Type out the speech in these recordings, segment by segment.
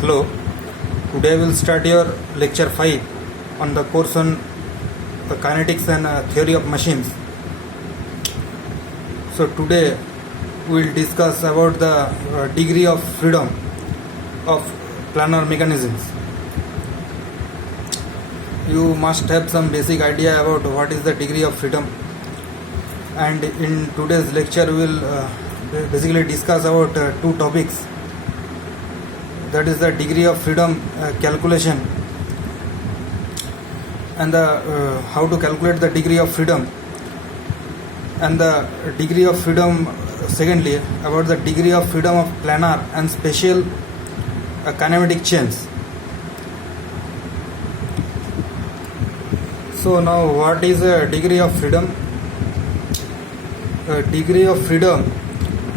Hello, today we will start your lecture 5 on the course on kinetics and theory of machines. So today we will discuss about the degree of freedom of planar mechanisms. You must have some basic idea about what is the degree of freedom, and in today's lecture we will basically discuss about two topics, that is the degree of freedom calculation and the how to calculate the degree of freedom, and the degree of freedom secondly about the degree of freedom of planar and special kinematic chains. So now what is a degree of freedom? Degree of freedom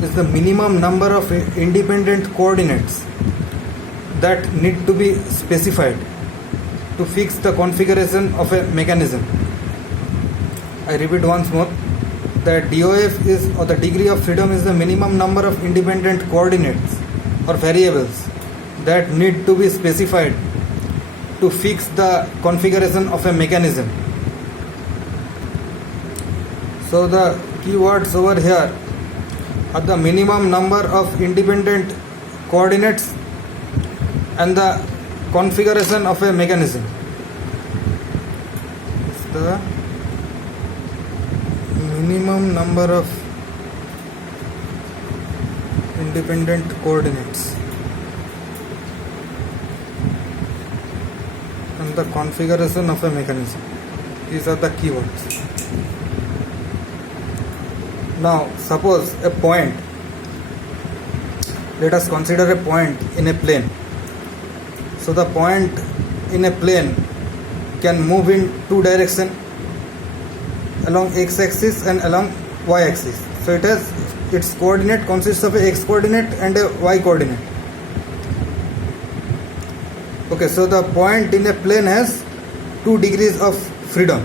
is the minimum number of independent coordinates that need to be specified to fix the configuration of a mechanism. I repeat once more, the DOF is, or the degree of freedom is the minimum number of independent coordinates or variables that need to be specified to fix the configuration of a mechanism. So the keywords over here are the minimum number of independent coordinates and the configuration of a mechanism. It's the minimum number of independent coordinates and the configuration of a mechanism. These are the keywords. Now suppose a point, let us consider a point in a plane. So the point in a plane can move in two directions, along x-axis and along y-axis. So it has its coordinate consists of a x coordinate and a y coordinate. Okay, so the point in a plane has 2 degrees of freedom.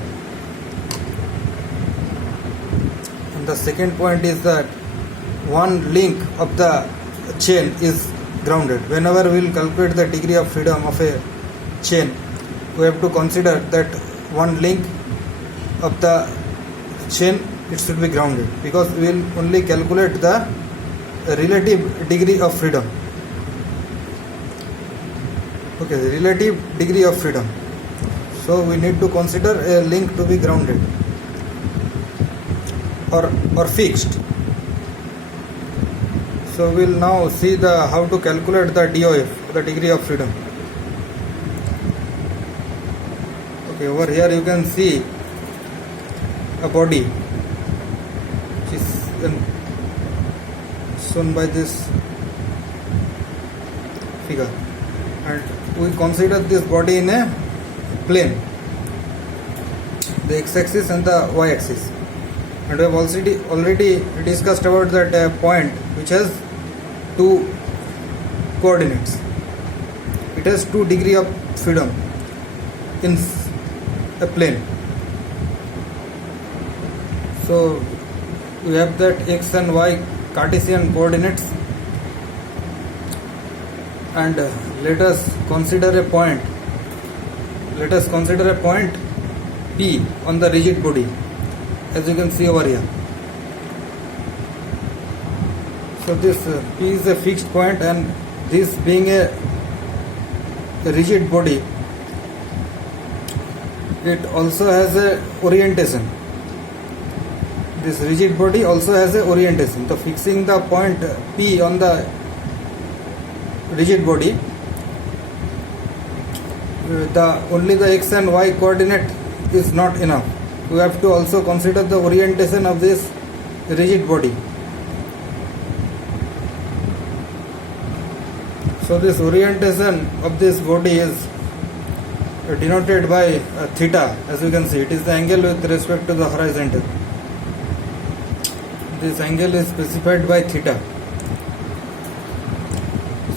And the second point is that one link of the chain is grounded. Whenever we will calculate the degree of freedom of a chain, we have to consider that one link of the chain, it should be grounded, because we will only calculate the relative degree of freedom. Okay, the relative degree of freedom. So we need to consider a link to be grounded or fixed. So we will now see the how to calculate the DOF, the degree of freedom. Okay, over here you can see a body which is shown by this figure, and we consider this body in a plane, the x-axis and the y-axis, and we have already discussed about that point which has 2 coordinates. It has 2 degree of freedom in a plane. So we have that x and y Cartesian coordinates, and let us consider a point. Let us consider a point P on the rigid body, as you can see over here. So this P is a fixed point, and this being a rigid body, it also has a orientation. This rigid body also has a orientation. So fixing the point P on the rigid body, only the x and y coordinate is not enough. We have to also consider the orientation of this rigid body. So this orientation of this body is denoted by theta. As you can see, it is the angle with respect to the horizontal. This angle is specified by theta.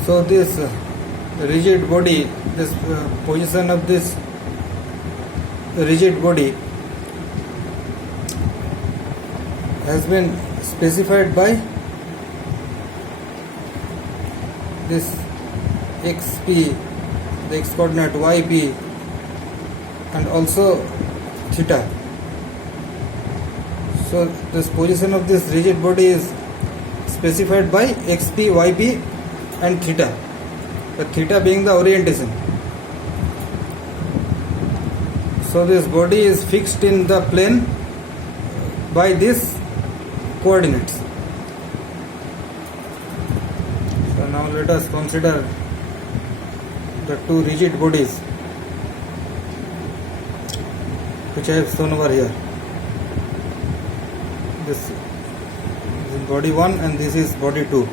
So this rigid body, this position of this rigid body has been specified by this xp, the x coordinate, yp, and also theta. So this position of this rigid body is specified by xp, yp and theta, the theta being the orientation. So this body is fixed in the plane by these coordinates. So now let us consider the two rigid bodies which I have shown over here. This is body 1 and this is body 2.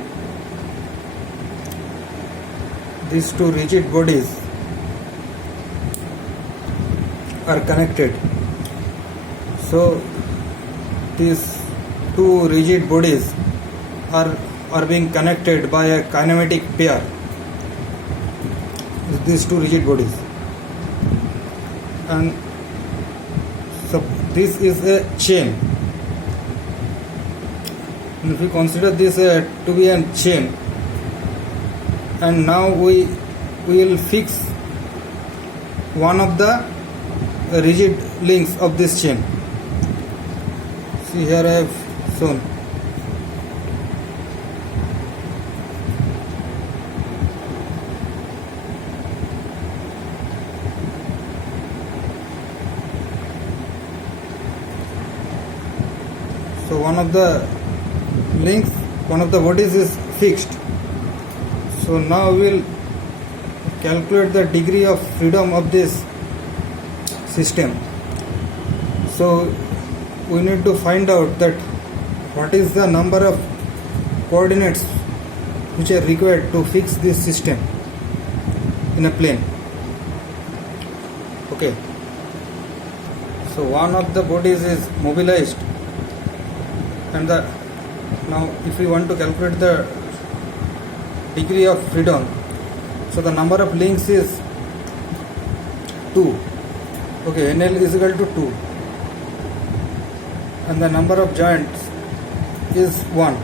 These two rigid bodies are connected. So these two rigid bodies are being connected by a kinematic pair. These two rigid bodies, and so this is a chain. And if we consider this to be a chain, and now we will fix one of the rigid links of this chain. See, here I have shown. So one of the links, one of the bodies is fixed. So now we will calculate the degree of freedom of this system. So we need to find out that what is the number of coordinates which are required to fix this system in a plane. Okay. So one of the bodies is mobilized, and now if we want to calculate the degree of freedom, so the number of links is 2. Okay, NL is equal to 2, and the number of joints is 1.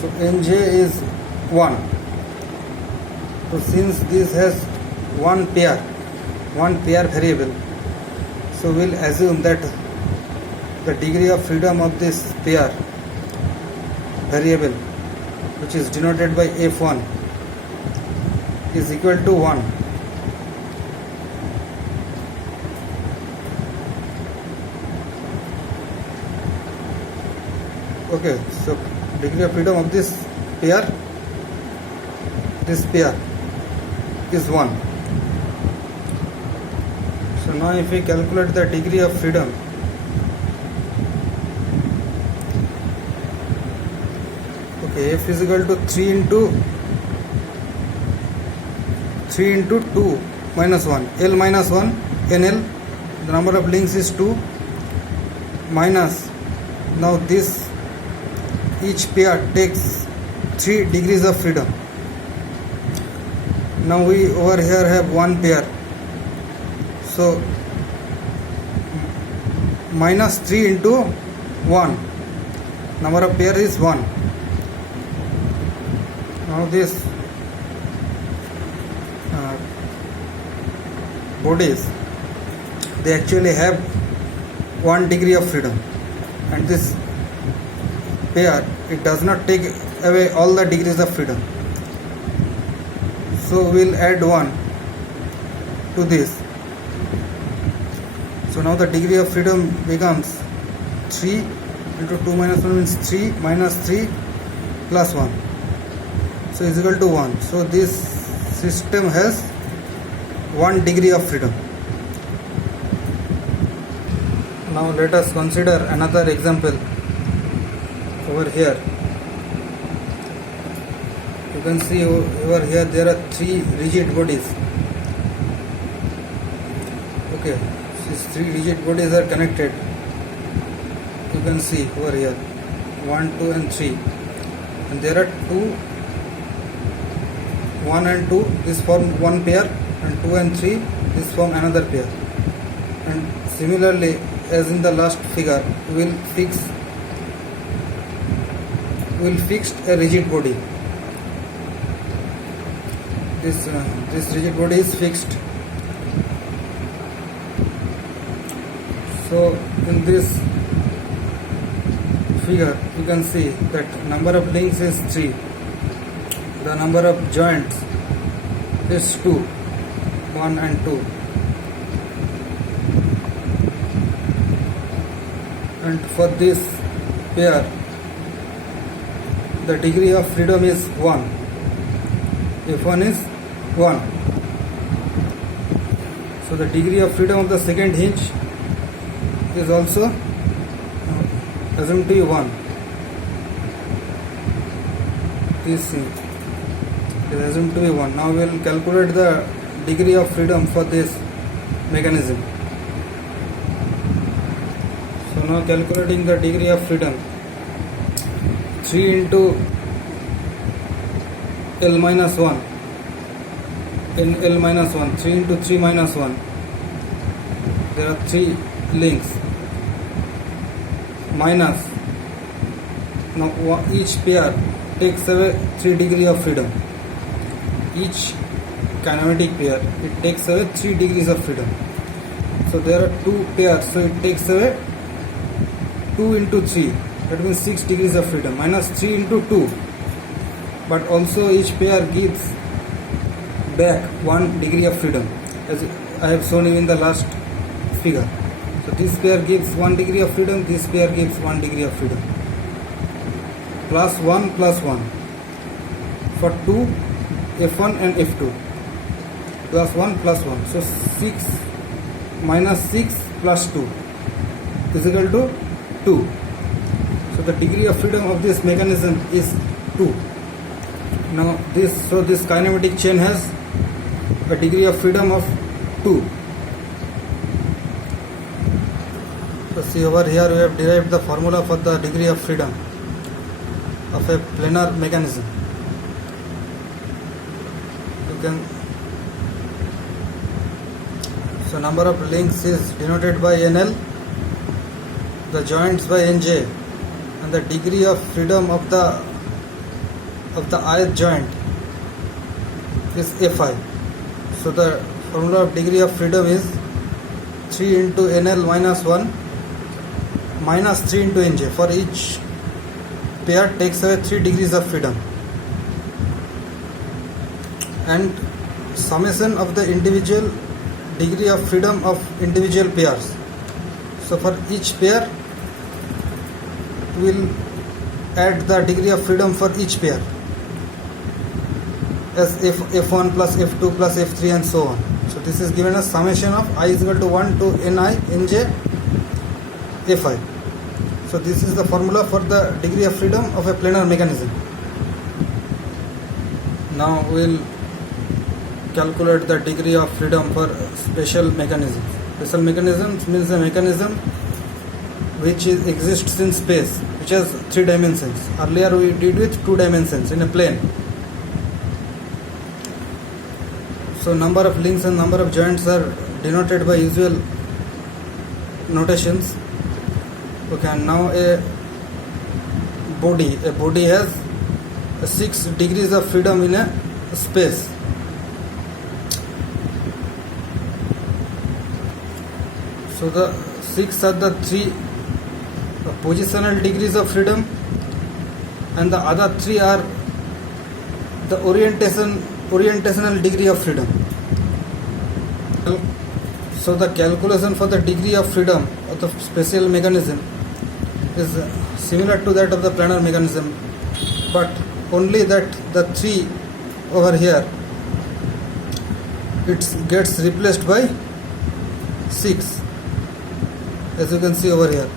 So Nj is 1. So since this has one pair variable, so we'll assume that the degree of freedom of this pair variable, which is denoted by F1, is equal to 1. Okay, so degree of freedom of this pair is 1. So now if we calculate the degree of freedom, okay, F is equal to 3 into 2 minus 1, L minus 1, NL, the number of links is 2, minus, now this, each pair takes 3 degrees of freedom. Now we over here have one pair, so minus 3 into 1, number of pair is 1. Now this bodies, they actually have 1 degree of freedom, and this pair, it does not take away all the degrees of freedom. So we'll add 1 to this. So now the degree of freedom becomes 3 into 2 minus 1 means 3 minus 3 plus 1. So is equal to 1. So this system has 1 degree of freedom. Now let us consider another example over here. You can see over here there are 3 rigid bodies. Okay, these 3 rigid bodies are connected. You can see over here 1, 2 and 3, and there are 1 and 2, this form one pair, and 2 and 3, this form another pair. And similarly, as in the last figure, we will fix will fix a rigid body. This rigid body is fixed. So in this figure you can see that number of links is 3, the number of joints is 2, 1 and 2, and for this pair the degree of freedom is 1. F1 is 1. So the degree of freedom of the second hinge is also assumed to be 1. This is assumed to be 1. Now we will calculate the degree of freedom for this mechanism. So now calculating the degree of freedom, 3 into L minus 1 in L minus 1, 3 into 3 minus 1, there are 3 links, minus, now each pair takes away 3 degree of freedom. Each kinematic pair, it takes away 3 degrees of freedom. So there are 2 pairs, so it takes away 2 into 3, that means 6 degrees of freedom, minus 3 into 2, but also each pair gives back 1 degree of freedom, as I have shown you in the last figure. So this pair gives 1 degree of freedom, this pair gives 1 degree of freedom, plus 1 for 2 F1 and F2, plus 1 plus 1, so 6 minus 6 plus 2 is equal to 2. So the degree of freedom of this mechanism is 2. Now this kinematic chain has a degree of freedom of 2. So see, over here we have derived the formula for the degree of freedom of a planar mechanism. So number of links is denoted by NL, the joints by NJ, and the degree of freedom of the ith joint is Fi. So the formula of degree of freedom is 3 into NL minus 1 minus 3 into NJ. For each pair takes away 3 degrees of freedom, and summation of the individual degree of freedom of individual pairs. So for each pair we will add the degree of freedom for each pair as F1 plus F2 plus F3 and so on. So this is given as summation of I is equal to 1 to Ni Nj Fi. So this is the formula for the degree of freedom of a planar mechanism. Now we will calculate the degree of freedom for special mechanisms. Special mechanisms means a mechanism which exists in space, which has 3 dimensions. Earlier we did with 2 dimensions in a plane. So number of links and number of joints are denoted by usual notations. Okay, and now a body has 6 degrees of freedom in a space. So the 6 are the 3 positional degrees of freedom, and the other 3 are the orientational degree of freedom. So the calculation for the degree of freedom of the special mechanism is similar to that of the planar mechanism, but only that the 3 over here it gets replaced by 6, as you can see over here.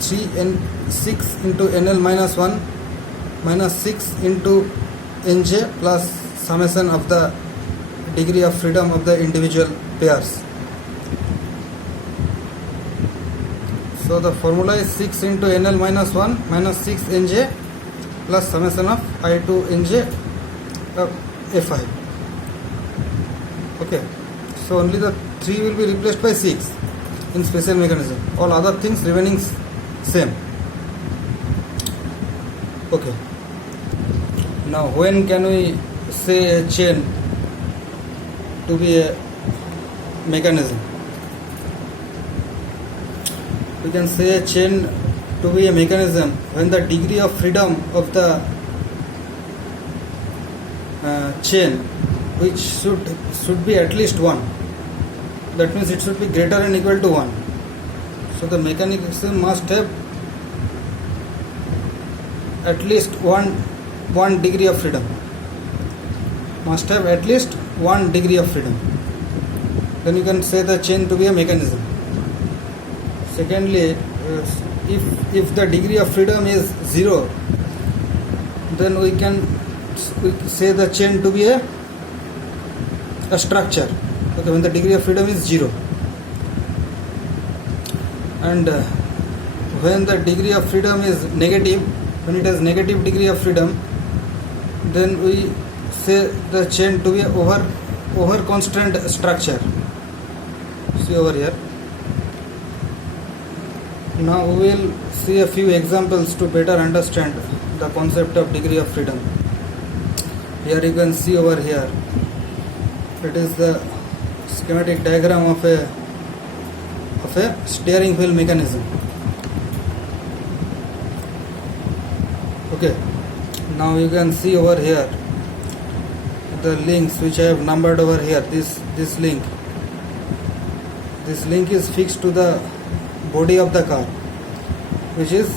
3 and 6 into NL minus 1 minus 6 into Nj plus summation of the degree of freedom of the individual pairs. So the formula is 6 into NL minus 1 minus 6 Nj plus summation of I to Nj Fi. Okay, so only the 3 will be replaced by 6 in special mechanism, all other things remaining same. Okay. Now when can we say a chain to be a mechanism? We can say a chain to be a mechanism when the degree of freedom of the chain, which should be at least 1. That means it should be greater than equal to 1. So the mechanism must have at least one degree of freedom. Must have at least 1 degree of freedom. Then you can say the chain to be a mechanism. Secondly, if the degree of freedom is 0, then we say the chain to be a structure. Okay, when the degree of freedom is 0. And when the degree of freedom is negative, when it has negative degree of freedom, then we say the chain to be a over constant structure. See over here. Now we will see a few examples to better understand the concept of degree of freedom. Here you can see over here, it is the schematic diagram of a steering wheel mechanism. Okay, now you can see over here the links which I have numbered over here. This link is fixed to the body of the car, which is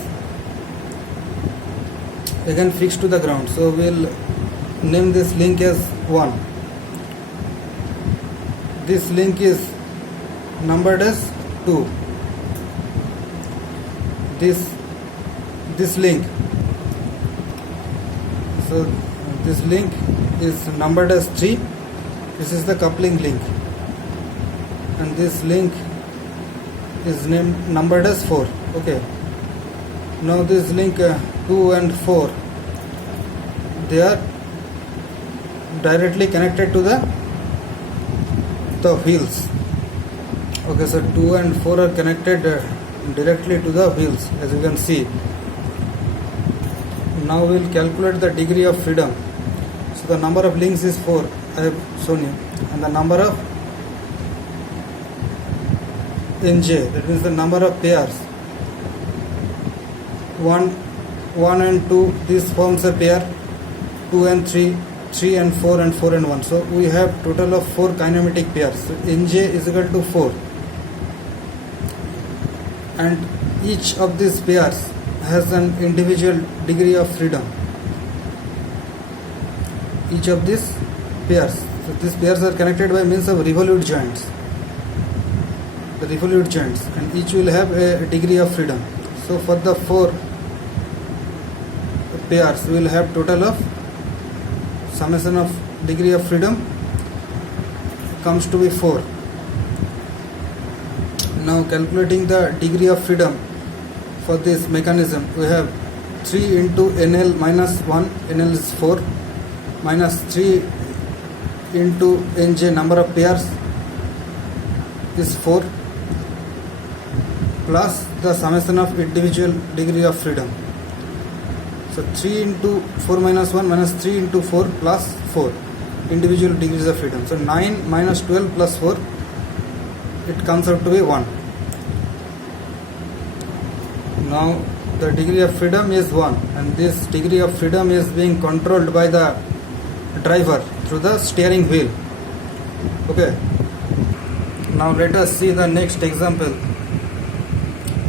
again fixed to the ground. So we will name this link as 1. This link is numbered as 2. This link, so this link is numbered as 3. This is the coupling link, and this link is numbered as 4. Okay, now this link 2 and 4, they are directly connected to the wheels. Okay, so 2 and 4 are connected directly to the wheels, as you can see. Now we will calculate the degree of freedom. So the number of links is 4, I have shown you, and the number of NJ, that means the number of pairs, 1 and 2, this forms a pair, 2 and 3, 3 and 4, and 4 and 1. So we have total of 4 kinematic pairs. So NJ is equal to 4, and each of these pairs has an individual degree of freedom. Each of these pairs, so these pairs are connected by means of revolute joints. The revolute joints, and each will have a degree of freedom. So for the 4 pairs, we will have total of summation of degree of freedom comes to be 4. Now calculating the degree of freedom for this mechanism, we have 3 into NL minus 1, NL is 4, minus 3 into NJ, number of pairs is 4, plus the summation of individual degree of freedom. So 3 into 4 minus 1 minus 3 into 4 plus 4 individual degrees of freedom. So 9 minus 12 plus 4, it comes out to be 1. Now the degree of freedom is 1, and this degree of freedom is being controlled by the driver through the steering wheel. Okay, now let us see the next example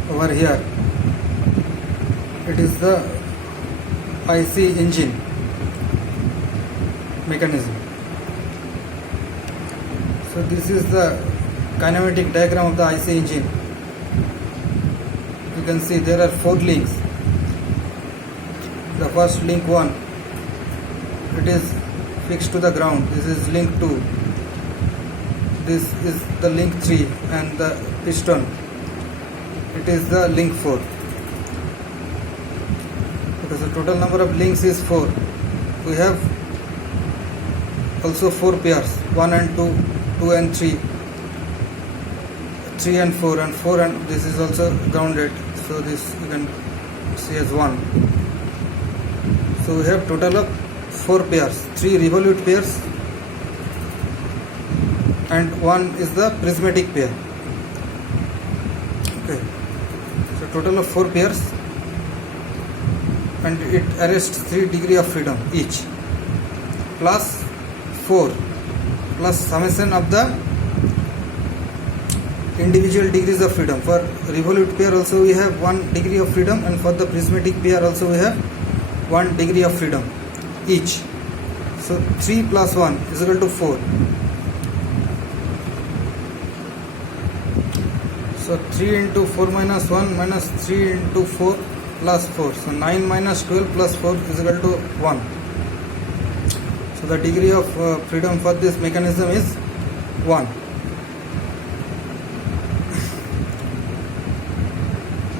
over here. It is the IC engine mechanism. So this is the kinematic diagram of the IC engine. You can see there are 4 links. The first link 1, it is fixed to the ground. This is link 2. This is the link 3, and the piston, it is the link 4. Because the total number of links is 4. We have also 4 pairs, 1 and 2, 2 and 3, 3 and 4, and 4 and this is also grounded. So this you can see as 1. So we have total of 4 pairs, 3 revolute pairs and 1 is the prismatic pair. Okay, so total of 4 pairs and it arrests 3 degrees of freedom each, plus 4 plus summation of the individual degrees of freedom. For revolute pair also we have 1 degree of freedom, and for the prismatic pair also we have 1 degree of freedom each. So 3 plus 1 is equal to 4. So 3 into 4 minus 1 minus 3 into 4 plus 4. So 9 minus 12 plus 4 is equal to 1. So the degree of freedom for this mechanism is 1.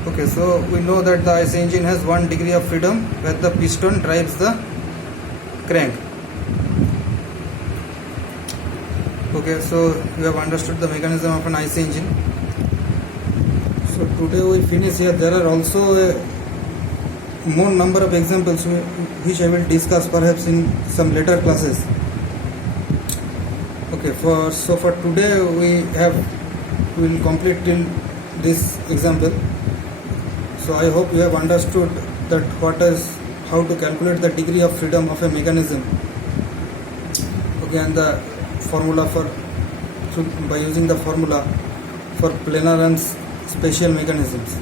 Okay, so we know that the IC engine has 1 degree of freedom where the piston drives the crank. Okay, so you have understood the mechanism of an IC engine. So today we finish here. There are also a more number of examples which I will discuss perhaps in some later classes. Okay, for today we will complete till this example. So I hope you have understood that how to calculate the degree of freedom of a mechanism. Okay, and the formula by using the formula for planar and special mechanisms.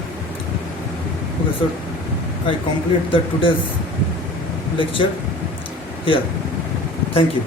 Okay, so I complete today's lecture here. Thank you.